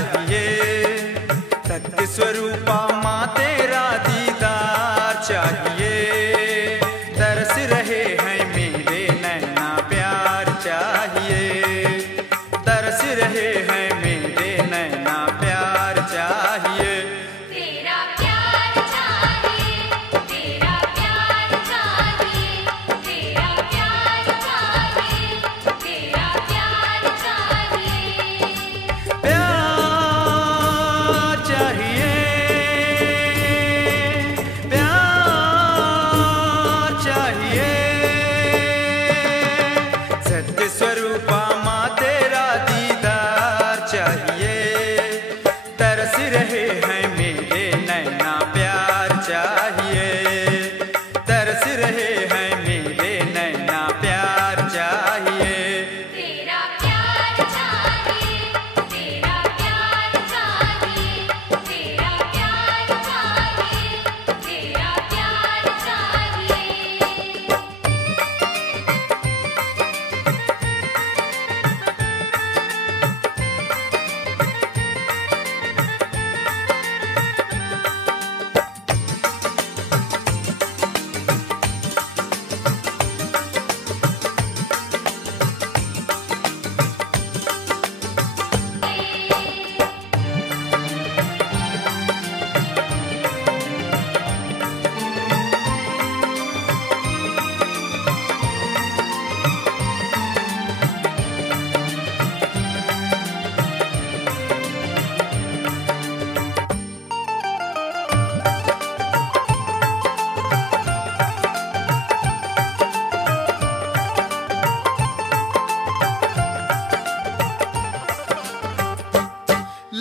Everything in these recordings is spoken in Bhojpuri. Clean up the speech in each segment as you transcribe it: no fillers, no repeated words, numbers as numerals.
चाहिए, सत्य स्वरूपा माँ तेरा दीदार चाहिए। तरस रहे हैं मेरे नैना प्यार चाहिए, तरस रहे हैं मेरे नैना प्यार चाहिए। तेरा प्यार चाहिए, तेरा प्यार चाहिए, तेरा प्यार चाहिए, तेरा प्यार चाहिए। प्यार चाहिए, प्यार चाहिए, सत्य स्वरूपा माँ तेरा दीदार चाहिए। तरस रहे हैं मेरे नैना प्यार चाहिए, तरस रहे हैं मेरे नैना प्यार चाहिए। तेरा प्यार चाहिए, तेरा प्यार चाहिए, तेरा प्यार चाहिए, तेरा प्यार चाहिए।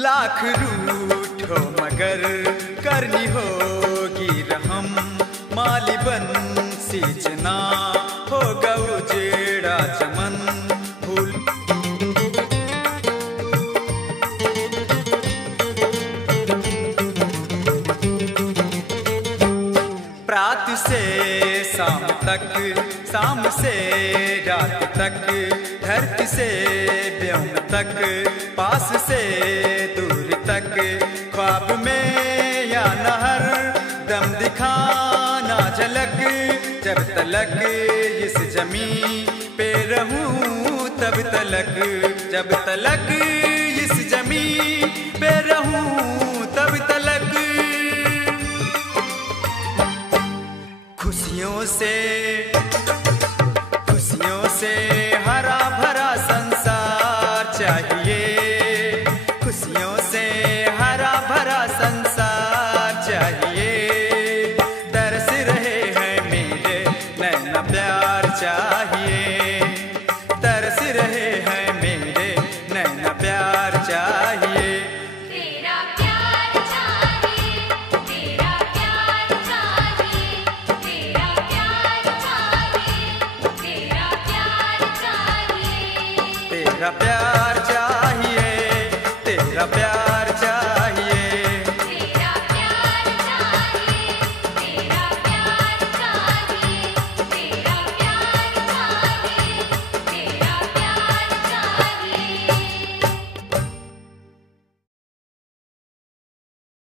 लाख रूठो मगर करनी होगी रहम, माली बंसी जना होगा उजेड़ा चमन। फूल प्रात से शाम तक, शाम से रात तक, धरती से व्योम तक, पास से दूर तक, ख्वाब में या नहर दम दिखाना झलक। जब तलक इस जमीन पे रहूं तब तलक, जब तलक इस जमीन पे रहूं तब तलक। खुशियों से, खुशियों से हरा भरा संसार चाहिए, खुशियों से हरा भरा संसार चाहिए। तरस रहे हैं मेरे नैना प्यार चाहिए, तरस रहे हैं मेरे नैना प्यार चाहिए। तेरा प्यार चाहिए, तेरा प्यार चाहिए, तेरा प्यार चाहिए, तेरा प्यार चाहिए। तेरा प्यार चाहिए, तेरा प्यार